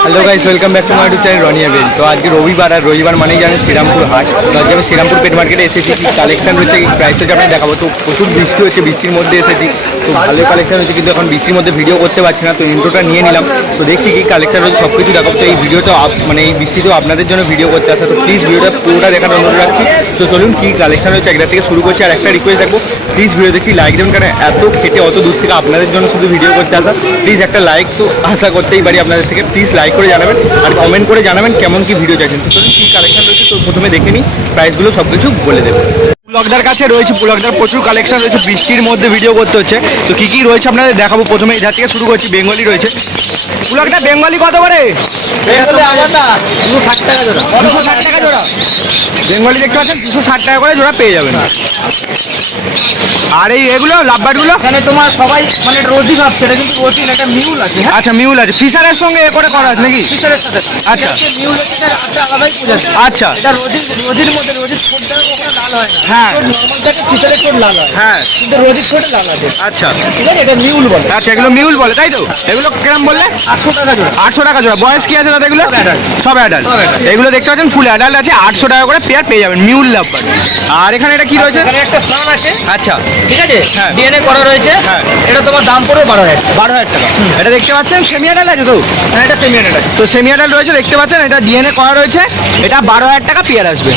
Hello guys, welcome back to my YouTube channel रनिया बेल। तो आज के रविवार और रविवार माने जाने श्रीरामपुर हाट। तो आज আমি শ্রীরামপুর পেট মার্কেটে এসেছি। কি কালেকশন রয়েছে, কি প্রাইস হচ্ছে আপনাদের দেখাবো। তো প্রচুর বৃষ্টি হচ্ছে, বৃষ্টির মধ্যে এসেছি। তো ভালো কালেকশন হচ্ছে, কিন্তু এখন বৃষ্টির মধ্যে ভিডিও করতে পারছি না। তো ইন্ট্রোটা নিয়ে নিলাম। তো দেখছি কি কালেকশন রয়েছে, সব কিছু দেখাবো। তো এই ভিডিওটা মানে এই বৃষ্টিতেও আপনাদের জন্য ভিডিও করতে আসা। তো প্লিজ ভিডিওটা পুরোটা দেখার অনুরোধ রাখছি। তো চলুন কি কালেকশন রয়েছে একটা থেকে শুরু করছি। আর একটা রিকোয়েস্ট রাখবো, প্লিজ ভিডিও দেখি লাইক দেবেন, কারণ এত খেটে অত দূর থেকে আপনাদের জন্য শুধু ভিডিও করতে আসা। প্লিজ একটা লাইক তো আশা করতেই পারি আপনাদের থেকে। প্লিজ লাইক করে জানাবেন আর কমেন্ট করে জানাবেন কেমন কি ভিডিও চাইছেন। তো চলুন কি কালেকশন রয়েছে, তো প্রথমে দেখে নিই, প্রাইসগুলো সব কিছু বলে দেবো। ব্লগদার কাছে রয়েছে, ব্লগদার প্রচুর কালেকশন রয়েছে, বৃষ্টির মধ্যে ভিডিও করতে হচ্ছে। তো কী কী রয়েছে আপনাদের দেখাবো। প্রথমে এটা থেকে শুরু করছি, বেঙ্গলি রয়েছে। ব্লগটা বেঙ্গলি কত করে? 260 টাকা জোড়া। 260 টাকা জোড়া বেঙ্গলি দেখতে পাচ্ছেন, 260 টাকা করে জোড়া পেয়ে যাবেন। আর এগুলো লাভবার্ডগুলো এখানে তোমার সবাই মানে রোজি ভাবছে, এটা কিন্তু রোজি না, এটা মিউল আছে। আচ্ছা, মিউল আছে, ফিশারের সঙ্গে এ করে করা আছে নাকি? ফিশারের সাথে। আচ্ছা, মিউল আছে, এটা আলাদাই পূজা। আচ্ছা, এটা রোজির মধ্যে রোজির ঠোঁটটা কখনো লাল হয় না। হ্যাঁ, নরমালটাকে ফিশারের ঠোঁট লাল হয়, হ্যাঁ, কিন্তু রোজির ঠোঁট লাল আছে। আচ্ছা, ঠিক আছে, এটা মিউল বলে। আচ্ছা, এগুলো মিউল বলে, তাই তো? এগুলো কিরম বললে? 800 টাকা জোড়া। 800 টাকা জোড়া। বয়স কি আছে দাদা এগুলো? সব অ্যাডাল্ট। এগুলো দেখতে পাচ্ছেন ফুল অ্যাডাল্ট আছে, 800 টাকা করে পেয়ার পেয়ে যাবেন, মিউল লাভবার্ড। আর এখানে এটা কি রয়েছে? এখানে একটা সান আছে। আচ্ছা, ঠিক আছে, হ্যাঁ, ডিএনএ করা রয়েছে। হ্যাঁ, এটা তোমার দাম পড়বে 12,000 টাকা। এটা দেখতে পাচ্ছেন সেমি অ্যাডাল্ট আছে তো? হ্যাঁ, এটা সেমি অ্যাডাল্ট আছে। তো সেমি অ্যাডাল্ট রয়েছে, দেখতে পাচ্ছেন এটা ডিএনএ করা রয়েছে। এটা 12,000 টাকা পেয়ার আসবে।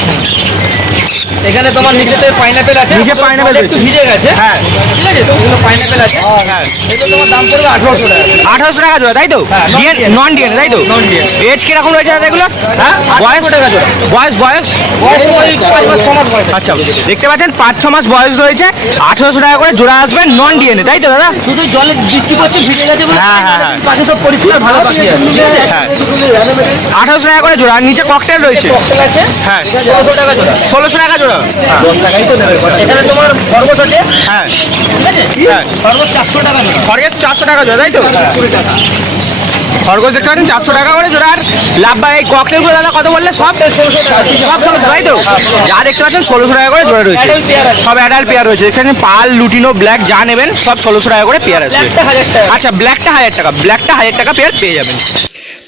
এখানে তোমার নিচেতে পাইনাপেল আছে, নিচে পাইনাপেল একটু ভিজে গেছে। হ্যাঁ, ঠিক আছে, তো এগুলো পাইনাপেল আছে। হ্যাঁ, এগুলো তোমার দাম পড়বে 1800 টাকা। 1800 টাকা জোড়া, তাই তো? নন ডিএনএ, তাই তো? Non DNA. এজ কিরকম রয়েছে দাদা এগুলো? হ্যাঁ, বয়স 800 টাকা জোড়া। বয়স বয়স ওই 5-6 মাস বয়স। আচ্ছা, দেখতে পাচ্ছেন 5-6 মাস বয়স রয়েছে, 1800 টাকা করে জোড়া আসবে, নন ডিএনএ, তাই তো দাদা? শুধু জলে বৃষ্টি পড়ছে, ভিজে গেছে বলে। হ্যাঁ, হ্যাঁ, হ্যাঁ। পাখি সব পরিষ্কার ভালো পাখি আছে। হ্যাঁ, 1800 টাকা করে জোড়া। আর নিচে ককটেল রয়েছে। ককটেল আছে। হ্যাঁ, 1600 টাকা জোড়া। 1600 টাকা জোড়া। 10 টাকাই তো নেবে। এখানে তোমার খরগোশ আছে। হ্যাঁ, ঠিক আছে, হ্যাঁ, খরগোশ 400 টাকা জোড়া। খরগোশ 400 টাকা জোড়া, তাই তো? 20 টাকা। খরগোশ দেখতে পাচ্ছেন 400 টাকা করে জোড়া। আর লাভবা এই ককটেলগুলো দাদা কত বললে? সব 1600, তাই তো? যা দেখতে পাচ্ছেন 1600 টাকা করে জোড়া রয়েছে। অ্যাডাল্ট পেয়ার আছে। সব অ্যাডাল্ট পেয়ার রয়েছে। এখানে পাল, লুটিনো, ব্ল্যাক যা নেবেন সব 1600 টাকা করে পেয়ার আসবে। ব্ল্যাকটা 1000 টাকা। আচ্ছা, ব্ল্যাকটা 1000 টাকা। ব্ল্যাকটা 1000 টাকা পেয়ার পেয়ে যাবেন।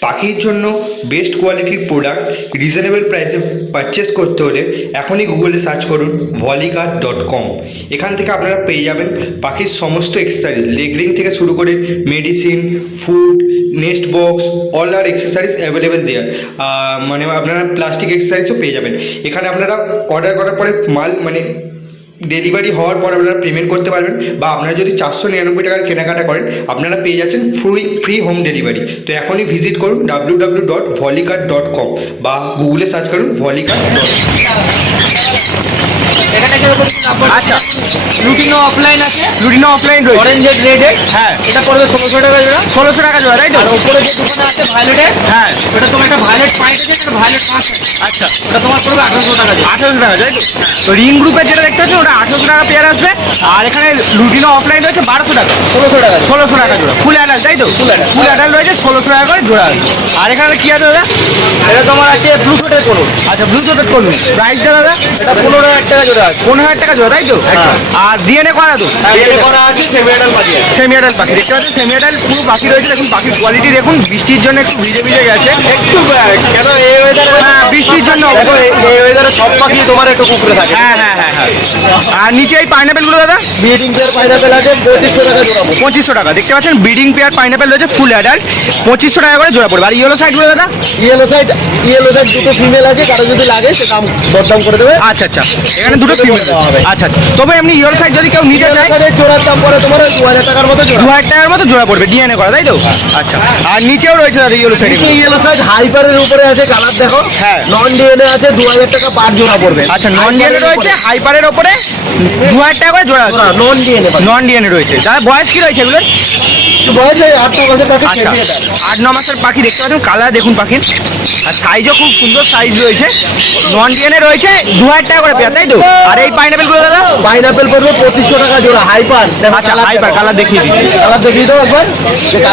পাখির জন্য বেস্ট কোয়ালিটির প্রোডাক্ট রিজনেবল প্রাইসে পারচেস করতে হলে এখনই গুগলে সার্চ করুন ভলিকার.com। এখান থেকে আপনারা পেয়ে যাবেন পাখির সমস্ত এক্সেসরিজ, লেগ রিং থেকে শুরু করে medicine, food, nest box, all আর এক্সেসরিজ অ্যাভেলেবেল দেয়ার। মানে আপনারা প্লাস্টিক এক্সেসরিজও পেয়ে যাবেন। এখানে আপনারা অর্ডার করার পরে মাল মানে ডেলিভারি হওয়ার পর আপনারা পেমেন্ট করতে পারবেন, বা আপনারা যদি 499 টাকার কেনাকাটা করেন আপনারা পেয়ে যাচ্ছেন ফ্রি হোম ডেলিভারি। তো এখনই ভিজিট করুন www.volicart.com বা গুগলে সার্চ করুন volicart.com। এখানে যেরকম আচ্ছা, লুটিনো অফলাইন আছে, লুটিনো অফলাইন রয়েছে। অরেঞ্জেড রেডেড। হ্যাঁ, এটা পড়বে 1600 টাকা জোড়া। 1600 টাকা জোড়া, তাই তো? আর উপরে যে দোকানে আছে ভায়োলেটের, হ্যাঁ, ওটা তোমার একটা ভায়োলেট পাইট আছে, একটা ভায়োলেট পাঁচ আছে। আচ্ছা, ওটা তোমার পড়বে 1800 টাকা জোড়া। 1800 টাকা, তাই তো? তো রিং গ্রুপের যেটা দেখতে পাচ্ছেন ওটা 1800 টাকা পেয়ার আসবে। আর এখানে লুটিনো অফলাইন রয়েছে 1200 টাকা। 1600 টাকা। 1600 টাকা জোড়া। ফুল অ্যাডাল্ট, তাই তো? Full adult. ফুল অ্যাডাল্ট রয়েছে 1600 টাকা করে জোড়া আসবে। আর এখানে কি আছে দাদা? এটা তোমার আছে ব্লুটুথের করুন। আচ্ছা, ব্লুটুথের করুন। প্রাইসটা দাদা? এটা 15,000 টাকা জোড়া আছে। 15,000 টাকা জোড়া, তাই তো? আর ডিএনএ করা তো? ডিএনএ করা আছে, সেমি অ্যাডাল্ট পাখি আছে। সেমি অ্যাডাল্ট পাখি দেখতে পাচ্ছেন, সেমি অ্যাডাল্ট পুরো পাখি রয়েছে। দেখুন পাখির কোয়ালিটি দেখুন, বৃষ্টির জন্য একটু ভিজে ভিজে গেছে একটু। কেন এই ওয়েদারে? হ্যাঁ, বৃষ্টির জন্য। দেখো এই ওয়েদারে সব পাখি তোমার একটু কুকুরে থাকে। হ্যাঁ, হ্যাঁ, হ্যাঁ, হ্যাঁ। আর নিচে এই পাইনাপেলগুলো দাদা? ব্রিডিং পেয়ার পাইনাপেল আছে 2500 টাকা জোড়া। 2500 টাকা দেখতে পাচ্ছেন, ব্রিডিং পেয়ার পাইনাপেল রয়েছে ফুল অ্যাডাল্ট, 2500 টাকা করে জোড়া পড়বে। আর ইয়েলো সাইডগুলো দাদা? ইয়েলো সাইড দুটো ফিমেল আছে, কারো যদি লাগে সে দাম দরদাম করে দেবে। আচ্ছা, আচ্ছা, এখানে দুটো ফিমেল হবে। আচ্ছা, আচ্ছা, তবে এমনি ইয়েলো সাইড যদি কেউ নিতে চায় জোড়ার দাম পড়ে তোমার 2000 টাকার মতো জোড়া। 2000 টাকার মতো জোড়া পড়বে, ডিএনএ করা, তাই তো? আচ্ছা, আর নিচেও রয়েছে দাদা ইয়েলো সাইড। ইয়েলো সাইড হাইপারের উপরে আছে, কালার দেখো। হ্যাঁ, নন ডিএনএ আছে, 2000 টাকা পার জোড়া পড়বে। আচ্ছা, নন ডিএনএ রয়েছে, হাইপারের ওপরে 2000 টাকা করে জোড়া। নন ডিএনএ নন ডিএনএ রয়েছে। দাদা বয়স কি রয়েছে এগুলোর? বয়স এই 8-9 মাসের পাখি আচ্ছা, সেমিয়েটার। 8-9 মাসের পাখি দেখতে পাচ্ছেন, কালার দেখুন পাখির, আর সাইজও খুব সুন্দর সাইজ রয়েছে। নন ডিএনএ রয়েছে 2000 টাকা করে পেয়ার, তাই তো? আর এই পাইনাপেলগুলো দাদা? পাইনাপেল পড়বে 2500 টাকা জোড়া, হাইপার। আচ্ছা, হাইপার কালার দেখিয়ে দিচ্ছি। কালার দেখিয়ে দাও একবার।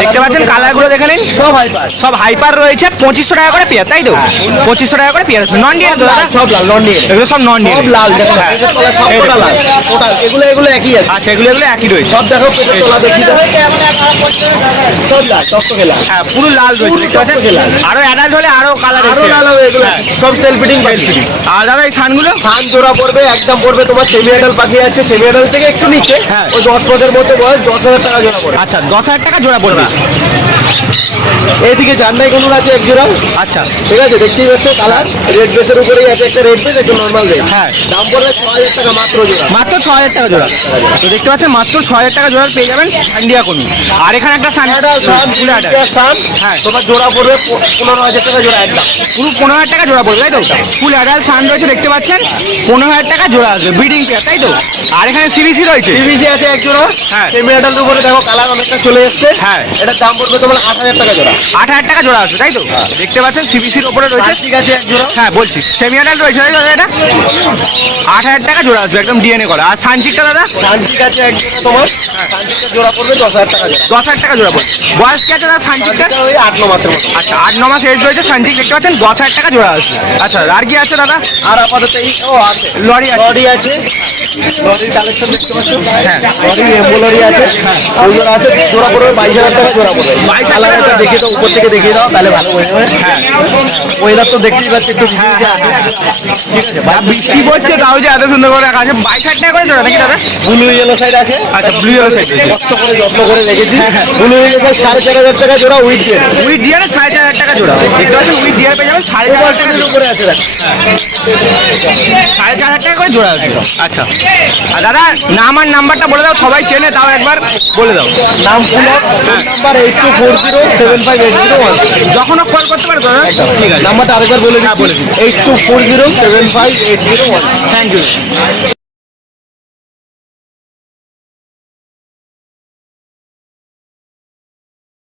দেখতে পাচ্ছেন কালারগুলো দেখে নিন, সব হাইপার। সব হাইপার রয়েছে, 2500 টাকা করে পেয়ার, তাই তো? 2500 টাকা করে পেয়ার। নন ডিএনএ তো দাদা? সব লাল, নন নিয়ে। এগুলো সব নন সব ডিএনএ। লাল, দেখো হ্যাঁ। পেটের তলায় সব কটা লাল। টোটাল এগুলো একই আছে। আচ্ছা, এগুলো একই রয়েছে। সব দেখো পেটের তলা দেখিয়ে দাও। সব লাল, টকটকে লাল। হ্যাঁ, পুরো লাল রয়েছে, দেখতে পাচ্ছেন? টকটকে লাল। আরো অ্যাডাল্ট হলে আরো কালার আরো লাল হবে এগুলো। সব সেল ফিটিং পাখি। আর দাদা এই সানগুলো? থান জোড়া পড়বে, একদম পড়বে তোমার সেমি অ্যাডাল্ট পাখি আছে, সেমি অ্যাডাল্ট থেকে একটু নিচে, হ্যাঁ। ওই 10 মাসের মধ্যে বয়স, 10,000 টাকা জোড়া পড়বে। আচ্ছা, 10,000 টাকা জোড়া পড়বে। এইদিকে জান্নাই কোন আছে এক জোড়া, আচ্ছা, ঠিক আছে, দেখতেই পাচ্ছ কালার, রেড বেসের উপরেই আছে, একটা রেড বেস, একটা নর্মাল বেস। হ্যাঁ। দাম পড়বে 6,000 টাকা মাত্র জোড়া। মাত্র 6,000 টাকা জোড়া। তো দেখতে পাচ্ছেন মাত্র 6,000 টাকা জোড়া পেয়ে যাবেন সান্ডিয়া কনু। আর এখানে একটা অ্যাডাল্ট সান, ফুল অ্যাডাল্ট, সান, হ্যাঁ। তোমার জোড়া পড়বে 15,000 টাকা জোড়া একদম। পুরো 15,000 টাকা জোড়া পড়বে, তাই তো? ফুল অ্যাডাল্ট সান রয়েছে, দেখতে পাচ্ছেন 15,000 টাকা জোড়া আসবে, ব্রিডিং পেয়ার, তাই তো? আর এখানে সিবিসি রয়েছে। টিভিসি আছে এক জোড়া, হ্যাঁ। সেমি অ্যাডাল্ট উপরে দেখো কালার অনেকটা চলে এসছে। হ্যাঁ। এটার দাম পড়বে তোমার 8,000 টাকা জোড়া। 8,000 টাকা জোড়া আসবে, তাই তো? দেখতে পাচ্ছেন সিবিসির ওপরে রয়েছে। ঠিক আছে এক জোড়া। হ্যাঁ, বলছি সেমি অ্যাডাল্ট রয়েছে, তাই তো এটা? 8,000 টাকা জোড়া আসবে, একদম ডিএনএ করা। আর সানচিকটা দাদা? সানচিক আছে এক জোড়া তোমার, সানচিকের জোড়া পড়বে 10,000 টাকা জোড়া। 10,000 টাকা জোড়া পড়বে। বয়স কি আছে দাদা সানচিকটা? সানচিকটা ওই 8-9 মাসের মতো। আচ্ছা, 8-9 মাস এজ রয়েছে সানচিক, দেখতে পাচ্ছেন 10,000 টাকা জোড়া আসবে। আচ্ছা, আর কি আছে দাদা? আর আপাতত এই আছে লরি আছে। লরি আছে, লরির কালেকশন দেখতে পাচ্ছ, হ্যাঁ। লরি এম্বোলরি আছে, ওই জোড়া আছে, জোড়া পড়বে 22,000 টাকা জোড়া পড়বে। 22,000 কালার টাকা একটা দেখে দাও, উপর থেকে দেখিয়ে দাও, তাহলে ভালো হয়ে যাবে। হ্যাঁ। ওয়েদার তো দেখতেই পাচ্ছি একটু হ্যাঁ, ভিজে আছে। ঠিক আছে, আর বৃষ্টি পড়ছে তাও যে এত সুন্দর করে রাখা আছে। 22,000 টাকা করে জোড়া নাকি দাদা? ব্লু ইয়েলো সাইড আছে। আচ্ছা, ব্লু ইয়েলো সাইড রয়েছে। কষ্ট করে যত্ন করে রেখেছি। ব্লু ইয়েলো সাইড 4,500 টাকা জোড়া উইথ জেন। উইথ ডিয়ারে 4,500 টাকা জোড়া। দেখতে পাচ্ছেন উইথ ডিয়ার পেয়ে যাবেন 4,500 টাকা জোড়া। উপরে আছে দেখো। 4,500 টাকা করে জোড়া আছে। আচ্ছা, আর দাদা নাম আর নাম্বারটা বলে দাও, সবাই চেনে, তাও একবার বলে দাও। নাম পুলক, ফোন নাম্বার 8240758001। যখন কল করতে পারো দাদা। ঠিক আছে, নাম্বারটা আরেকবার বলে দিচ্ছি, 8240758001। Thank you.